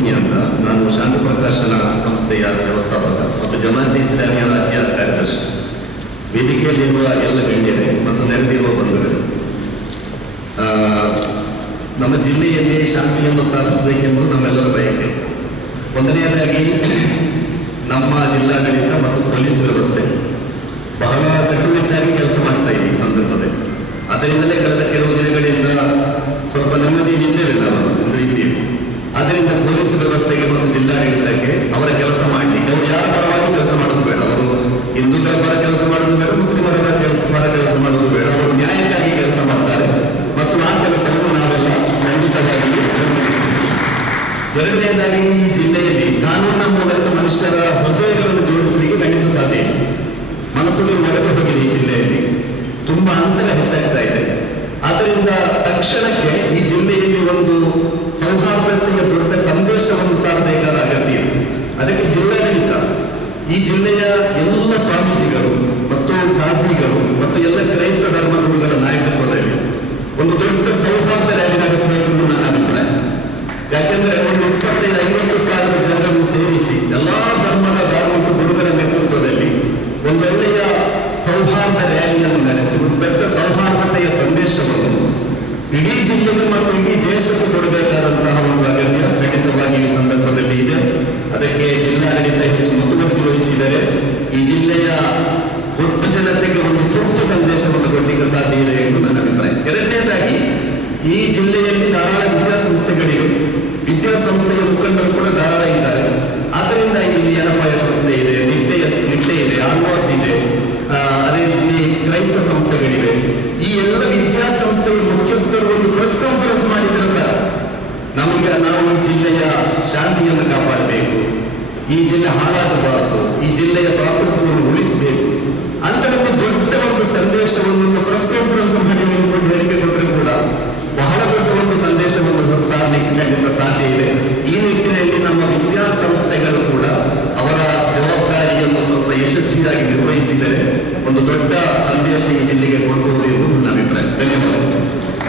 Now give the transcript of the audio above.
ಮುನ್ನಿ ಅಂತ. ನಾನು ಶಾಂತ ಪ್ರಕಾಶನ ಸಂಸ್ಥೆಯ ವ್ಯವಸ್ಥಾಪಕ ಮತ್ತು ಜಮಾತ್ ಇಸ್ಲಾಮಿಯ ರಾಜ್ಯ ಕಾರ್ಯದರ್ಶಿ. ವೇದಿಕೆಯಲ್ಲಿರುವ ಎಲ್ಲ ಗಣ್ಯರೇ ಮತ್ತು ನೆರೆದಿರುವ ಬಂಧುಗಳು, ನಮ್ಮ ಜಿಲ್ಲೆಯಲ್ಲಿ ಶಾಂತಿಯನ್ನು ಸ್ಥಾಪಿಸಬೇಕೆಂಬುದು ನಮ್ಮೆಲ್ಲರ ಬಯಕೆ. ಒಂದನೆಯದಾಗಿ ನಮ್ಮ ಜಿಲ್ಲಾಡಳಿತ ಮತ್ತು ಪೊಲೀಸ್ ವ್ಯವಸ್ಥೆ ಬಹಳ ಕಟ್ಟುನಿಟ್ಟಾಗಿ ಕೆಲಸ ಮಾಡ್ತಾ ಇದೆ ಈ ಸಂದರ್ಭದಲ್ಲಿ. ಅದರಿಂದಲೇ ಕಳೆದ ಕೆಲವು ದಿನಗಳಿಂದ ಸ್ವಲ್ಪ ನೆಮ್ಮದಿ ನಿಂತಿರಲಿಲ್ಲ ಒಂದು ರೀತಿಯಲ್ಲಿ. ಆದ್ದರಿಂದ ಪೊಲೀಸ್ ವ್ಯವಸ್ಥೆಗೆ ಮತ್ತು ಜಿಲ್ಲಾಡಳಿತಕ್ಕೆ ಅವರ ಕೆಲಸ ಮಾಡಲಿಕ್ಕೆ, ಅವರು ಯಾರ ಪರವಾಗಿ ಕೆಲಸ ಮಾಡೋದು ಬೇಡ, ಅವರು ಹಿಂದೂಗಳ ಪರ ಕೆಲಸ ಮಾಡೋದು ಬೇಡ, ಮುಸ್ಲಿಮರ ಪರ ಕೆಲಸ ಮಾಡೋದು ಬೇಡ, ಅವರು ನ್ಯಾಯಕ್ಕಾಗಿ ಕೆಲಸ ಮಾಡ್ತಾರೆ ಮತ್ತು ಆ ಕೆಲಸವನ್ನು ನಾವೆಲ್ಲ ಖಂಡಿತವಾಗಿ ಬೆಂಬಲಿಸುತ್ತೇವೆ. ಎರಡನೇದಾಗಿ ಈ ಜಿಲ್ಲೆಯಲ್ಲಿ ಕಾನೂನಿನ ಮೂಲಕ ಮನುಷ್ಯರ ಹೃದಯಗಳನ್ನು ಜೋಡಿಸಲಿಕ್ಕೆ ಖಂಡಿತ ಸಾಧ್ಯ ಇಲ್ಲ. ಮನಸ್ಸುಗಳು ನಡೆದು ಹೋಗಿದೆ ಈ ಜಿಲ್ಲೆಯಲ್ಲಿ, ತುಂಬಾ ಅಂತರ ಹೆಚ್ಚಾಗ್ತಾ ಇದೆ. ಆದ್ದರಿಂದ ತಕ್ಷಣಕ್ಕೆ ಈ ಜಿಲ್ಲೆಯಲ್ಲಿ ಒಂದು ಸೌಹಾರ್ದತೆಯ ದೊಡ್ಡ ಸಂದೇಶವನ್ನು ಸಾರಬೇಕಾದ ಅಗತ್ಯ ಇದೆ. ಅದಕ್ಕೆ ಜಿಲ್ಲಾಡಳಿತ ಈ ಜಿಲ್ಲೆಯ ಎಲ್ಲ ಸ್ವಾಮೀಜಿಗಳು ಮತ್ತು ಖಾಸಗಿಗಳು ಮತ್ತು ಎಲ್ಲ ಕ್ರೈಸ್ತ ಧರ್ಮಗುರುಗಳ ನಾಯಕತ್ವದಲ್ಲಿ ಒಂದು ದೊಡ್ಡ ಸೌಹಾರ್ದ ರ್ಯಾಲಿ ನಡೆಸಬೇಕು ಎಂದು ನನ್ನ ಅಭಿಪ್ರಾಯ. ಯಾಕೆಂದ್ರೆ ಒಂದು 25-50 ಸಾವಿರ ಜನರನ್ನು ಸೇರಿಸಿ ಎಲ್ಲಾ ಧರ್ಮದ ಧಾರ್ಮಿಕ ಗುರುಗಳ ನೇತೃತ್ವದಲ್ಲಿ ಒಂದೊಳ್ಳೆಯ ಸೌಹಾರ್ದ ರ್ಯಾಲಿಯನ್ನು ನಡೆಸಿ ಒಂದು ದೊಡ್ಡ ಸೌಹಾರ್ದತೆಯ ಸಂದೇಶವನ್ನು ಇಡೀ ಜಿಲ್ಲೆಗೆ ಮತ್ತು ಇಡೀ ದೇಶಕ್ಕೆ ಕೊಡಬೇಕಾದಂತಹ ಒಂದು ಅಗತ್ಯ ಖಂಡಿತವಾಗಿ ಈ ಸಂದರ್ಭದಲ್ಲಿ ಇದೆ. ಅದಕ್ಕೆ ಜಿಲ್ಲಾಡಳಿತ ಹೆಚ್ಚು ಮುತುವರ್ಜಿ ವಹಿಸಿದರೆ ಈ ಜಿಲ್ಲೆಯ ಒಟ್ಟು ಜನತೆಗೆ ಒಂದು ತುರ್ತು ಸಂದೇಶವನ್ನು ಕೊಡಲಿಕ್ಕೆ ಸಾಧ್ಯ ಇದೆ ಎಂದು ನನ್ನ ಅಭಿಪ್ರಾಯ. ಎರಡನೇದಾಗಿ ಈ ಜಿಲ್ಲೆಯಲ್ಲಿ ಧಾರಾಳ ವಿದ್ಯಾಸಂಸ್ಥೆಗಳಿವೆ, ವಿದ್ಯಾಸಂಸ್ಥೆಯ ಮುಖಂಡರು ಕೂಡ ಧಾರಾಳ ಇದ್ದಾರೆ. ಆದ್ದರಿಂದ ಇಲ್ಲಿ ಏನಪಾಯ ಸಂಸ್ಥೆ ಇದೆ, ನಿಟ್ಟೆ ಇದೆ, ಆಳ್ವಾಸ್ ಇದೆ, ಅದೇ ರೀತಿ ಕ್ರೈಸ್ತ ಸಂಸ್ಥೆಗಳಿವೆ. ಈ ಎಲ್ಲ ವಿದ್ಯಾಸಂಸ್ಥೆಯ ಮುಖ್ಯಸ್ಥರು ಒಂದು ಪ್ರೆಸ್ ಕಾನ್ಫರೆನ್ಸ್ ಮಾಡಿದ್ರೆ ಸರ್, ನಾವು ಈ ಜಿಲ್ಲೆಯ ಶಾಂತಿಯನ್ನು ಕಾಪಾಡಬೇಕು, ಈ ಜಿಲ್ಲೆ ಹಾಳಾಗಬಾರದು, ಈ ಜಿಲ್ಲೆಯ ಭ್ರಾತೃತ್ವವನ್ನು ಉಳಿಸಬೇಕು ಅಂತ ಒಂದು ಸಂದೇಶವನ್ನು ಪ್ರೆಸ್ ಕಾನ್ಫರೆನ್ಸ್ ಮಾಡಿಕೊಂಡು ಹೇಳಿಕೆ ಕೊಟ್ಟರೆ ಕೂಡ ಬಹಳ ದೊಡ್ಡ ಒಂದು ಸಂದೇಶವನ್ನು ಸಾರಲಿಕ್ಕೆ ಖಂಡಿತ ಸಾಧ್ಯ ಇದೆ. ಈ ನಿಟ್ಟಿನಲ್ಲಿ ನಮ್ಮ ವಿದ್ಯಾಸಂಸ್ಥೆಗಳು ಕೂಡ ಅವರ ಜವಾಬ್ದಾರಿಯನ್ನು ಸ್ವಲ್ಪ ಯಶಸ್ವಿಯಾಗಿ ನಿರ್ವಹಿಸಿದರೆ ಒಂದು ದೊಡ್ಡ ಸಂದೇಶ ಈ ಜಿಲ್ಲೆಗೆ ಕೊಡಬಹುದು ಎಂದು ನನ್ನ ಅಭಿಪ್ರಾಯ. ಧನ್ಯವಾದ.